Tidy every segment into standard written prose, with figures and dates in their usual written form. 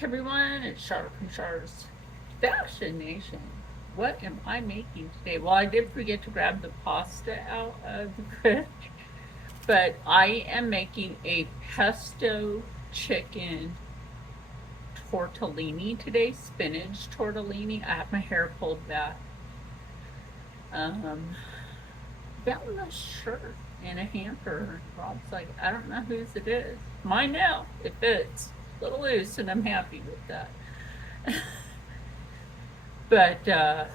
Hey everyone, it's Char from Char's Fashion Nation. What am I making today? Well, I did forget to grab the pasta out of the fridge, but I am making a pesto chicken tortellini today, spinach tortellini. I have my hair pulled back. Um, Found a shirt in a hamper. Rob's like, I don't know whose it is. Mine now. It fits. A little loose, and I'm happy with that. But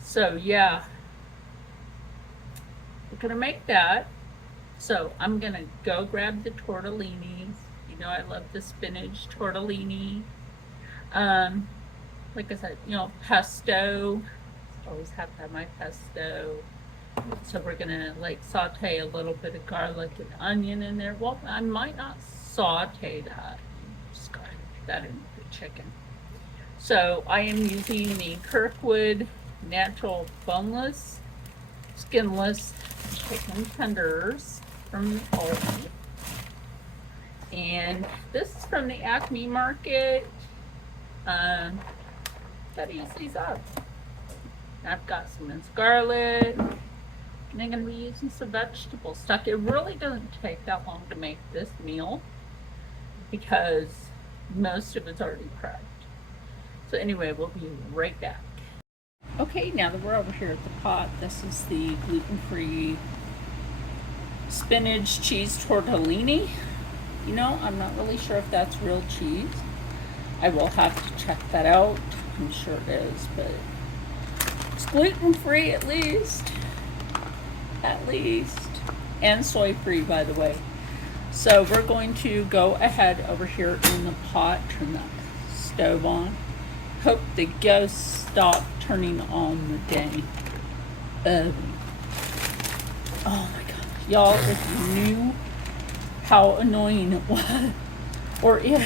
so yeah, we're gonna make that. So I'm gonna go grab the tortellinis. You know I love the spinach tortellini. Um, like I said, pesto. Always have to have my pesto. So we're gonna like saute a little bit of garlic and onion in there. Well, I might not saute that. Just gotta put that in the chicken. So I am using the Kirkwood natural boneless, skinless chicken tenders from Aldi. And this is from the Acme Market. Gotta use these up. I've got some minced garlic. And I'm going to be using some vegetable stock. It really doesn't take that long to make this meal because most of it's already prepped. So anyway, we'll be right back. Okay, now that we're over here at the pot, this is the gluten-free spinach cheese tortellini. I'm not really sure if that's real cheese. I will have to check that out. I'm sure it is, but it's gluten-free at least. And soy-free, by the way. So we're going to go ahead over here in the pot, turn the stove on. Hope the ghosts stop turning on the dang oven. Oh my god. Y'all, if you knew how annoying it was, or if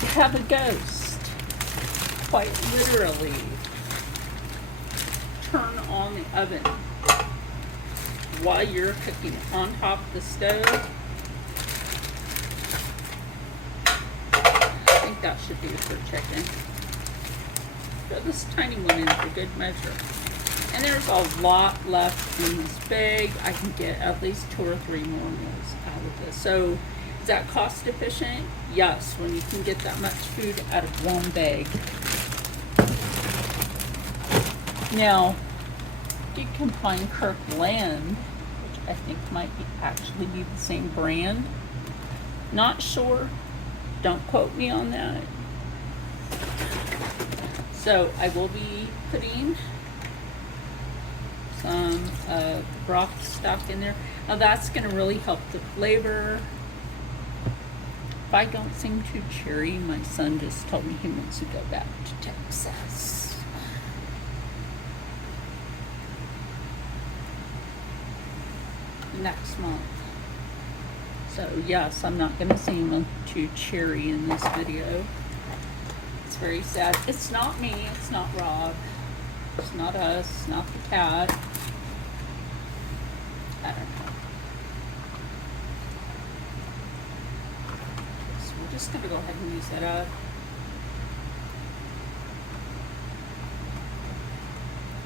to have a ghost quite literally turn on the oven while you're cooking on top of the stove. I think that should do for chicken. Throw this tiny one in for good measure. And there's a lot left in this bag. I can get at least 2 or 3 more meals out of this. So is that cost efficient? Yes, when you can get that much food out of one bag. Now, you can find Kirkland, which I think might actually be the same brand. Not sure. Don't quote me on that. So I will be putting some broth stock in there. Now that's going to really help the flavor. If I don't seem too cheery, my son just told me he wants to go back to Texas next month. So yes, I'm not going to seem too cheery in this video. It's very sad. It's not me, it's not Rob, it's not us, it's not the cat. I don't know. So we're just going to go ahead and use that up.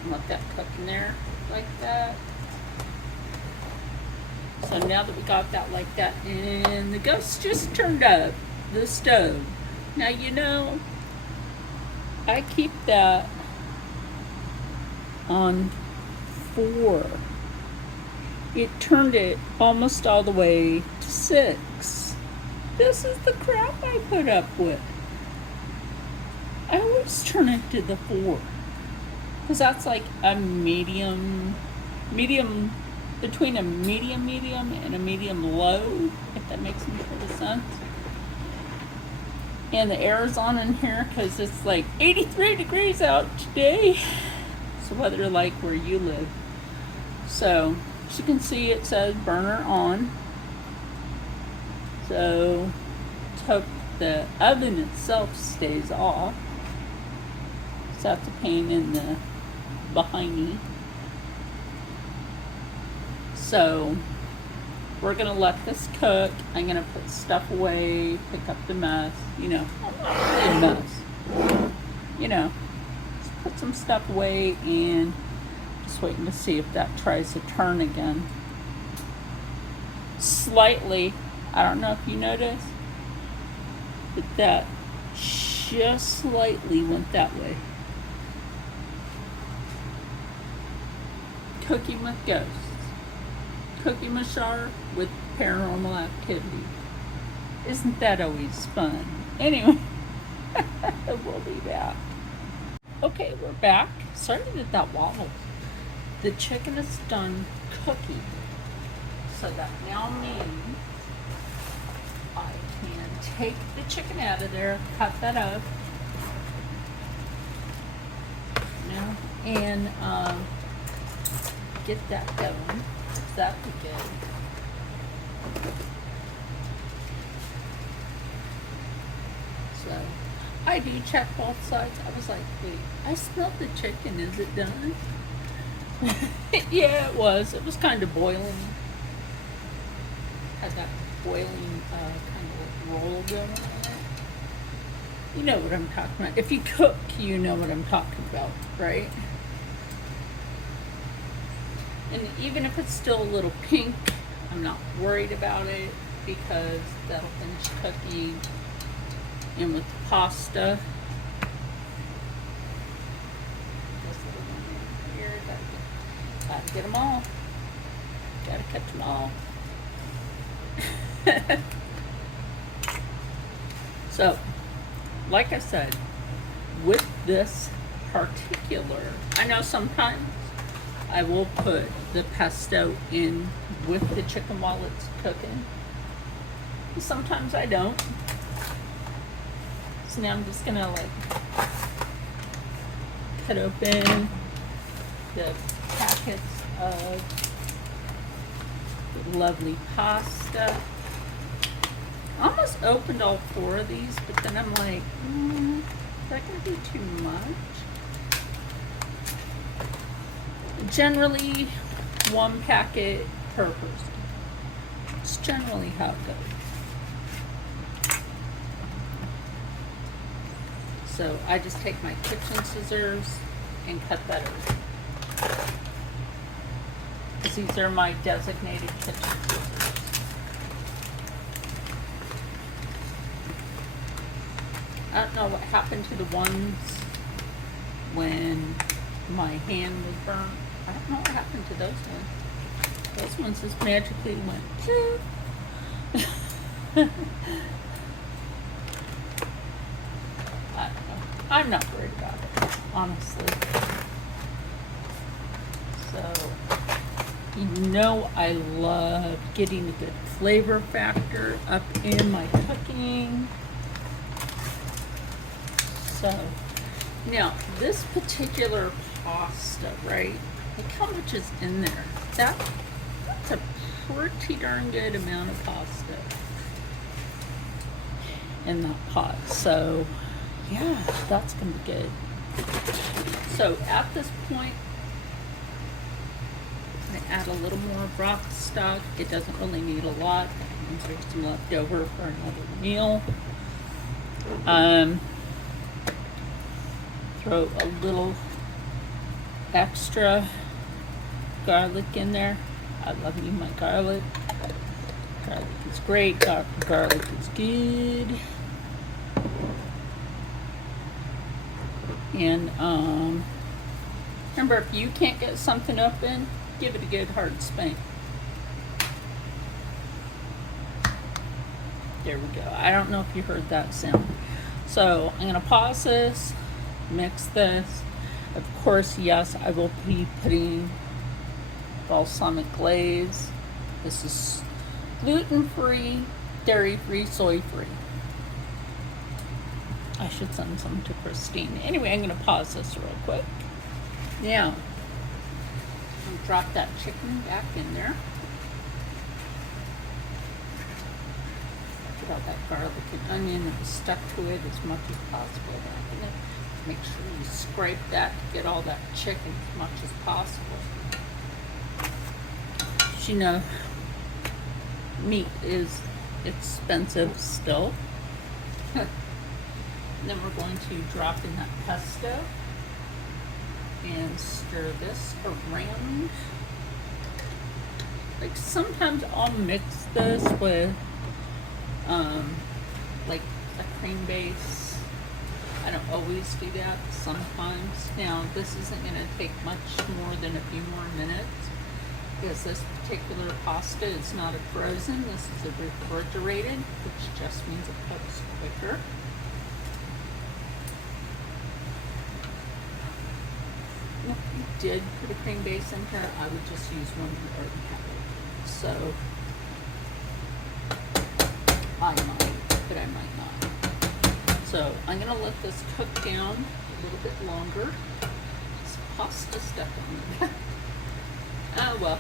And let that cook in there like that. So now that we got that like that, and the ghost just turned up the stove. Now I keep that on 4. It turned it almost all the way to 6. This is the crap I put up with. I always turn it to the 4. Because that's like a medium, between a medium and a medium low, if that makes any sort of sense. And the air is on in here because it's like 83 degrees out today. So weather like where you live. So as you can see, it says burner on. So let's hope the oven itself stays off. So that's a pain in the behind me. So we're gonna let this cook. I'm gonna put stuff away, pick up the mess, you know, not really a mess, you know, just put some stuff away and just waiting to see if that tries to turn again. Slightly, I don't know if you noticed, but that just slightly went that way. Cooking with ghosts. Cooking with Char with paranormal activity. Isn't that always fun? Anyway, we'll be back. Okay, we're back. Sorry that that wobbled. The chicken is done cooking. So that now means I can take the chicken out of there, cut that up, you know, and get that going. That'd be good. So I do check both sides. I was like, wait, I smelled the chicken. Is it done? Yeah, it was. It was kind of boiling. Had that boiling kind of roll going on. You know what I'm talking about. If you cook, you know what I'm talking about, right? And even if it's still a little pink, I'm not worried about it because that'll finish cooking. And with the pasta, this little one here, gotta get them all. Gotta catch them all. So, like I said, with this particular, I know sometimes I will put the pesto in with the chicken while it's cooking. Sometimes I don't. So now I'm just gonna like cut open the packets of lovely pasta. I almost opened all 4 of these, but then I'm like, is that gonna be too much? Generally, 1 packet per person. It's generally how it goes. So I just take my kitchen scissors and cut that open. Because these are my designated kitchen scissors. I don't know what happened to the ones when my hand was burnt. I don't know what happened to those ones. Those ones just magically went. I don't know. I'm not worried about it, honestly. So, you know I love getting a good flavor factor up in my cooking. So, now this particular pasta, right? Look how much is in there. That's a pretty darn good amount of pasta in that pot. So, yeah, that's gonna be good. So at this point, I add a little more broth stock. It doesn't really need a lot. That means there's some left over for another meal. Throw a little extra garlic in there. I love me my garlic. Garlic is great. Garlic is good. And remember, if you can't get something open, give it a good hard spank. There we go. I don't know if you heard that sound. So I'm gonna pause this, mix this. Of course, yes, I will be putting balsamic glaze. This is gluten-free, dairy-free, soy-free. I should send some to Christine. Anyway, I'm going to pause this real quick. Now, I'll drop that chicken back in there. Get all that garlic and onion and stuck to it as much as possible. Make sure you scrape that to get all that chicken as much as possible. You know, meat is expensive still. Then we're going to drop in that pesto and stir this around. Like sometimes I'll mix this with like a cream base. I don't always do that, sometimes. Now this isn't going to take much more than a few more minutes because this particular pasta is not a frozen, this is a refrigerated, which just means it cooks quicker. If you did put a cream base in here, I would just use one you already have. So I might, but I might not. So I'm gonna let this cook down a little bit longer. It's pasta stuff on it. Oh well,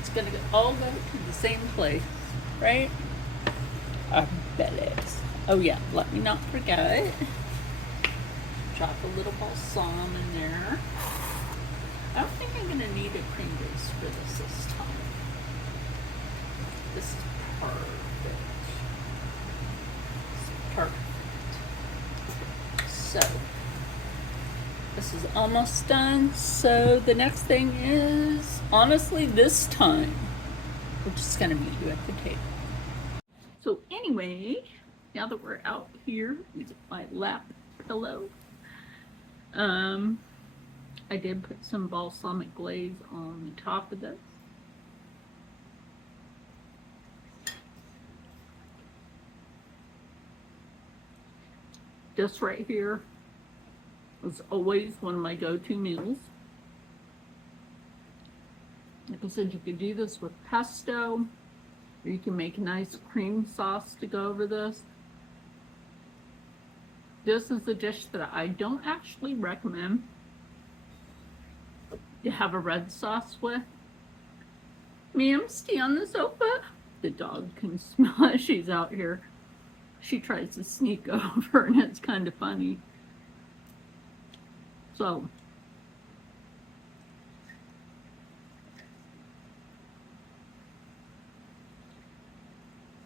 it's gonna all go to the same place, right? I bet it is. Oh yeah, let me not forget. Drop a little balsam in there. I don't think I'm gonna need a cream base for this time. This is perfect. It's perfect. So, this is almost done. So the next thing is, honestly, this time, we're just gonna meet you at the table. So anyway, now that we're out here with my lap pillow, I did put some balsamic glaze on the top of this. This right here was always one of my go-to meals. Like I said, you could do this with pesto, or you can make a nice cream sauce to go over this. This is a dish that I don't actually recommend to have a red sauce with. Ma'am, stay on the sofa. The dog can smell it. She's out here. She tries to sneak over, and it's kind of funny. So,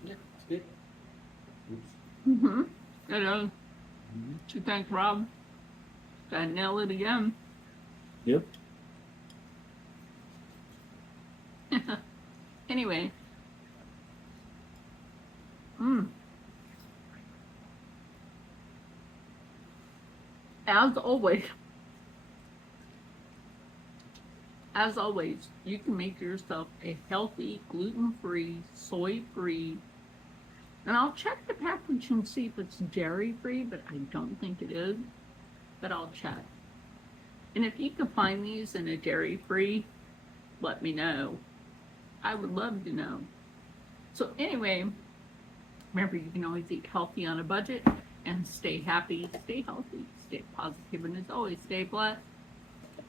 yeah, it's good. mm-hmm. You know, you think, Rob? I nail it again. Yep. Anyway. As always, you can make yourself a healthy, gluten-free, soy-free, and I'll check the package and see if it's dairy-free, but I don't think it is, but I'll check. And if you can find these in a dairy-free, let me know. I would love to know. So anyway, remember, you can always eat healthy on a budget and stay happy, stay healthy, stay positive, and as always, stay blessed.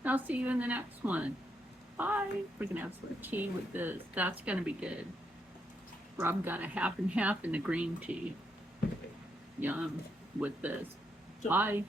And I'll see you in the next one. Bye. We're going to have some tea with this. That's going to be good. Rob got a half and half in the green tea. Yum with this. Bye.